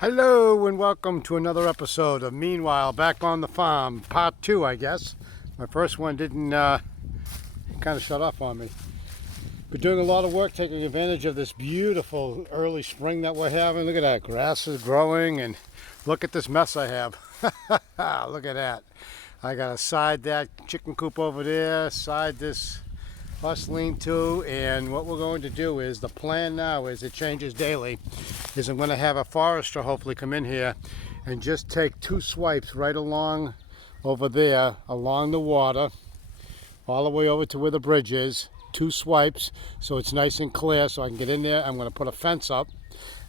Hello and welcome to another episode of Meanwhile Back on the Farm, part 2 I guess. My first one didn't kind of shut off on me. Been doing a lot of work taking advantage of this beautiful early spring that we're having. Look at that, grass is growing and look at this mess I have. Look at that. I got to side that chicken coop over there, side this horse lean-to, and what we're going to do is, the plan now is, it changes daily, is I'm going to have a forester hopefully come in here and just take 2 swipes right along over there along the water all the way over to where the bridge is. 2 swipes so it's nice and clear so I can get in there. I'm going to put a fence up,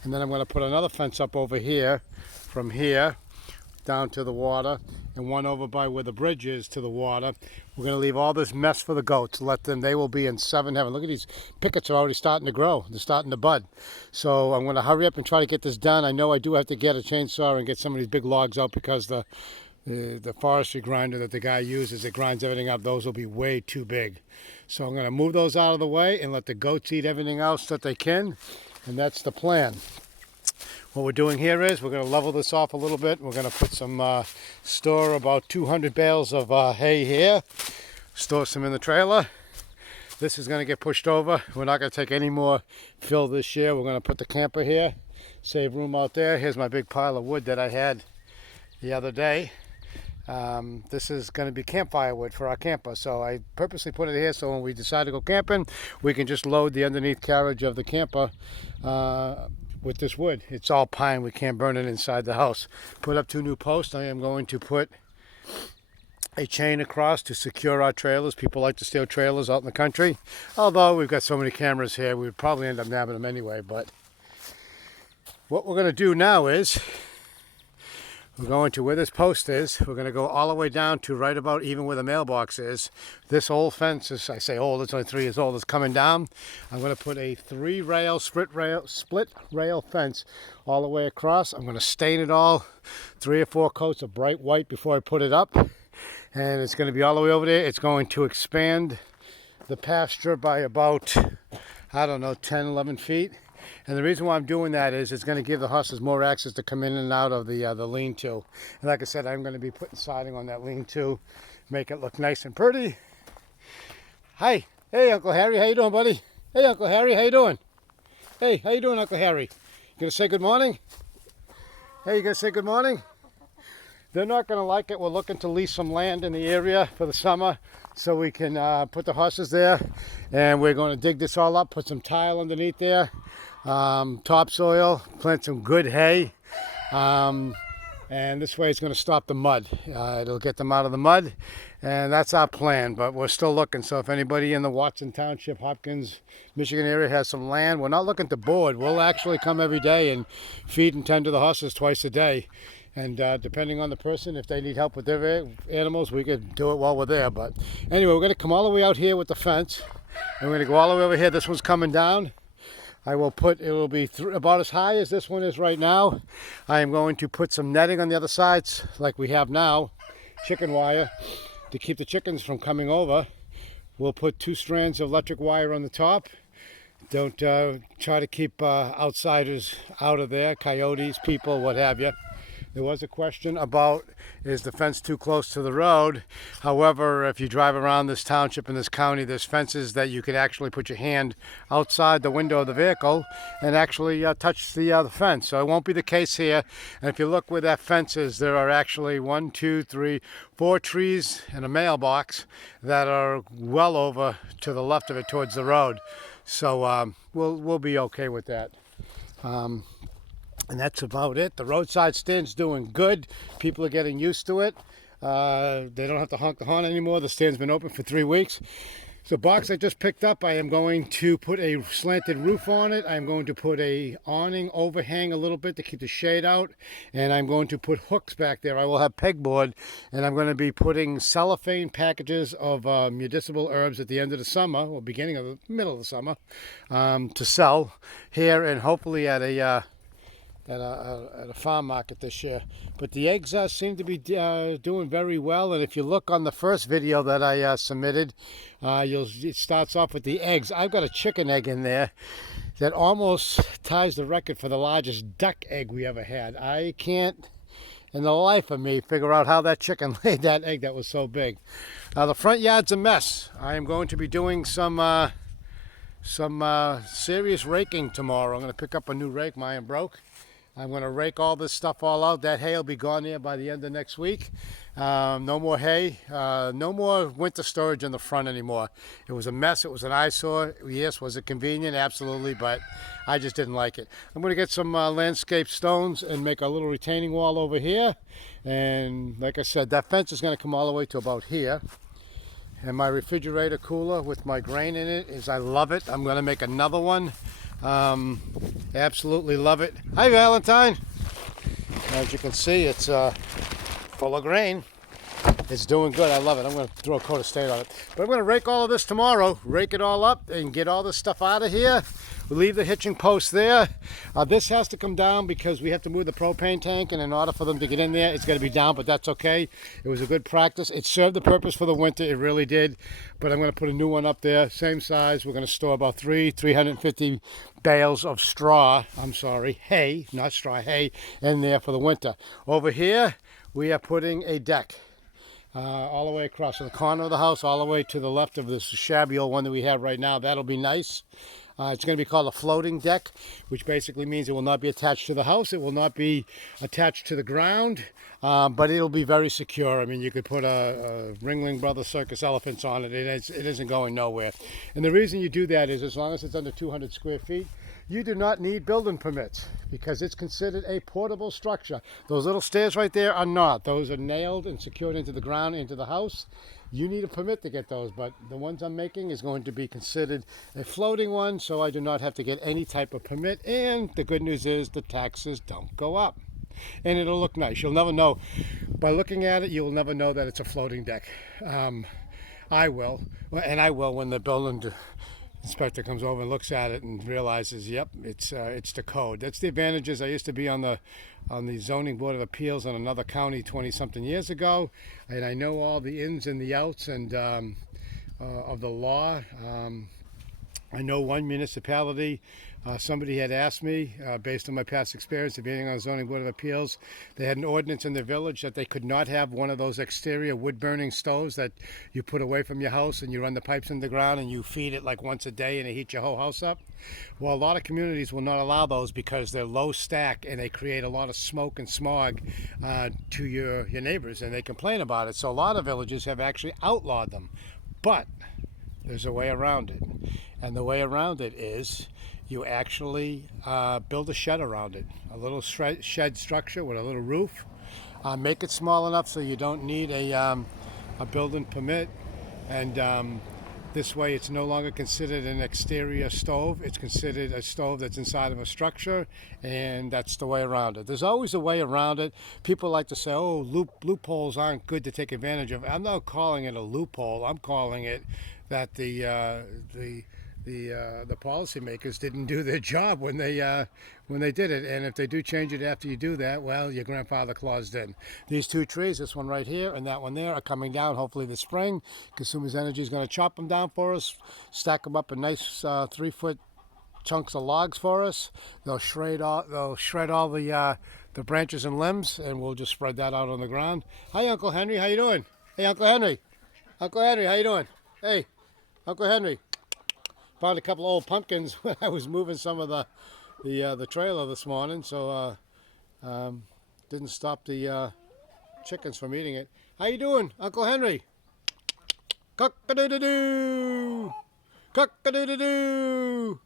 and then I'm going to put another fence up over here from here down to the water, and one over by where the bridge is to the water. We're going to leave all this mess for the goats. Let them, they will be in 7 heaven. Look at these pickets are already starting to grow. They're starting to bud. So I'm going to hurry up and try to get this done. I know I do have to get a chainsaw and get some of these big logs out because the forestry grinder that the guy uses, it grinds everything up. Those will be way too big. So I'm going to move those out of the way and let the goats eat everything else that they can. And that's the plan. What we're doing here is we're going to level this off a little bit. We're going to put some, store about 200 bales of hay here. Store some in the trailer. This is going to get pushed over. We're not going to take any more fill this year. We're going to put the camper here. Save room out there. Here's my big pile of wood that I had the other day. This is going to be campfire wood for our camper. So I purposely put it here so when we decide to go camping, we can just load the underneath carriage of the camper with this wood. It's all pine. We can't burn it inside the house. Put up 2 new posts. I am going to put a chain across to secure our trailers. People like to steal trailers out in the country. Although we've got so many cameras here, we would probably end up nabbing them anyway. But what we're going to do now is we're going to where this post is. We're going to go all the way down to right about even where the mailbox is. This old fence is, I say old, it's only 3 years old, it's coming down. I'm going to put a 3-rail, split rail fence all the way across. I'm going to stain it all 3 or 4 coats of bright white before I put it up. And it's going to be all the way over there. It's going to expand the pasture by about, I don't know, 10, 11 feet. And the reason why I'm doing that is it's going to give the horses more access to come in and out of the lean-to. And like I said, I'm going to be putting siding on that lean-to, make it look nice and pretty. Hi. Hey, Uncle Harry. How you doing, buddy? Hey, Uncle Harry. How you doing? Hey, how you doing, Uncle Harry? You going to say good morning? Hey, you going to say good morning? They're not going to like it. We're looking to lease some land in the area for the summer so we can put the horses there. And we're going to dig this all up, put some tile underneath there, topsoil, plant some good hay. And this way it's going to stop the mud. It'll get them out of the mud. And that's our plan. But we're still looking. So if anybody in the Watson Township, Hopkins, Michigan area has some land, we're not looking to board. We'll actually come every day and feed and tend to the horses twice a day. And depending on the person, if they need help with their animals, we could do it while we're there. But anyway, we're going to come all the way out here with the fence. And we're going to go all the way over here. This one's coming down. I will put, it will be about as high as this one is right now. I am going to put some netting on the other sides like we have now, chicken wire, to keep the chickens from coming over. We'll put 2 strands of electric wire on the top. Don't try to keep outsiders out of there, coyotes, people, what have you. There was a question about, is the fence too close to the road? However, if you drive around this township in this county, there's fences that you could actually put your hand outside the window of the vehicle and actually touch the fence. So it won't be the case here. And if you look where that fence is, there are actually 1, 2, 3, 4 trees and a mailbox that are well over to the left of it towards the road. So we'll be okay with that. And that's about it. The roadside stand's doing good. People are getting used to it. They don't have to honk the horn anymore. The stand's been open for 3 weeks. The box I just picked up, I am going to put a slanted roof on it. I'm going to put a awning overhang a little bit to keep the shade out. And I'm going to put hooks back there. I will have pegboard. And I'm going to be putting cellophane packages of medicinal herbs at the end of the summer, or beginning of the middle of the summer, to sell here and hopefully at a at a farm market this year. But the eggs seem to be doing very well. And if you look on the first video that I submitted, it starts off with the eggs. I've got a chicken egg in there that almost ties the record for the largest duck egg we ever had. I can't, in the life of me, figure out how that chicken laid that egg that was so big. The front yard's a mess. I am going to be doing some serious raking tomorrow. I'm going to pick up a new rake. Mine broke. I'm going to rake all this stuff all out. That hay will be gone there by the end of next week. No more hay. No more winter storage in the front anymore. It was a mess. It was an eyesore. Yes, was it convenient? Absolutely, but I just didn't like it. I'm going to get some landscape stones and make a little retaining wall over here. And like I said, that fence is going to come all the way to about here. And my refrigerator cooler with my grain in it I love it. I'm going to make another one. Absolutely love it. Hi, Valentine. As you can see, it's full of grain. It's doing good. I love it. I'm going to throw a coat of stain on it. But I'm going to rake all of this tomorrow. Rake it all up and get all this stuff out of here. We'll leave the hitching post there. This has to come down because we have to move the propane tank, and in order for them to get in there, it's going to be down, but that's okay. It was a good practice. It served the purpose for the winter. It really did. But I'm going to put a new one up there, same size. We're going to store about 350 bales of hay, not straw, hay, in there for the winter. Over here, we are putting a deck. All the way across in the corner of the house, all the way to the left of this shabby old one that we have right now. That'll be nice. It's going to be called a floating deck, which basically means it will not be attached to the house. It will not be attached to the ground, but it'll be very secure. I mean, you could put a Ringling Brothers Circus elephants on it. It isn't going nowhere. And the reason you do that is as long as it's under 200 square feet, you do not need building permits because it's considered a portable structure. Those little stairs right there are not. Those are nailed and secured into the ground, into the house. You need a permit to get those, but the ones I'm making is going to be considered a floating one, so I do not have to get any type of permit. And the good news is the taxes don't go up. And it'll look nice. You'll never know. By looking at it, you'll never know that it's a floating deck. I will, and I will when the building inspector comes over and looks at it and realizes, yep, it's the code. That's the advantages. I used to be on the zoning board of appeals in another county 20-something years ago, and I know all the ins and the outs and of the law. I know one municipality, somebody had asked me, based on my past experience of being on the zoning board of appeals, they had an ordinance in the village that they could not have one of those exterior wood-burning stoves that you put away from your house and you run the pipes in the ground and you feed it like once a day and it heats your whole house up. Well, a lot of communities will not allow those because they're low stack and they create a lot of smoke and smog to your neighbors, and they complain about it. So a lot of villages have actually outlawed them. But there's a way around it. And the way around it is you actually build a shed around it. A little shed structure with a little roof. Make it small enough so you don't need a building permit. And this way it's no longer considered an exterior stove. It's considered a stove that's inside of a structure, and that's the way around it. There's always a way around it. People like to say, oh, loopholes aren't good to take advantage of. I'm not calling it a loophole. I'm calling it that the policymakers didn't do their job when they did it. And if they do change it after you do that, well, your grandfather claused in. These two trees, this one right here and that one there, are coming down hopefully this spring. Consumers Energy is going to chop them down for us, stack them up in nice 3-foot chunks of logs for us. They'll shred all the branches and limbs, and we'll just spread that out on the ground. Hi, Uncle Henry. How you doing? Hey, Uncle Henry. Uncle Henry, how you doing? Hey, Uncle Henry. Found a couple of old pumpkins when I was moving some of the trailer this morning, so didn't stop the chickens from eating it. How you doing, Uncle Henry? Cock-a-doodle-doo! Cock-a-doodle-doo!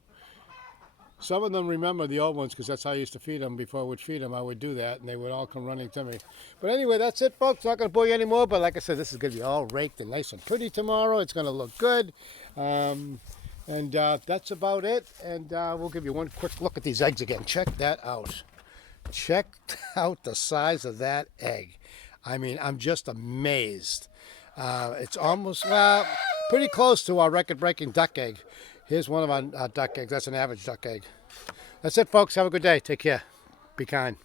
Some of them remember the old ones because that's how I used to feed them. Before I would feed them, I would do that, and they would all come running to me. But anyway, that's it, folks. Not going to bore you anymore, but like I said, this is going to be all raked and nice and pretty tomorrow. It's going to look good. And that's about it. And we'll give you one quick look at these eggs again. Check that out. Check out the size of that egg. I mean, I'm just amazed. It's almost, pretty close to our record-breaking duck egg. Here's one of our duck eggs. That's an average duck egg. That's it, folks. Have a good day. Take care. Be kind.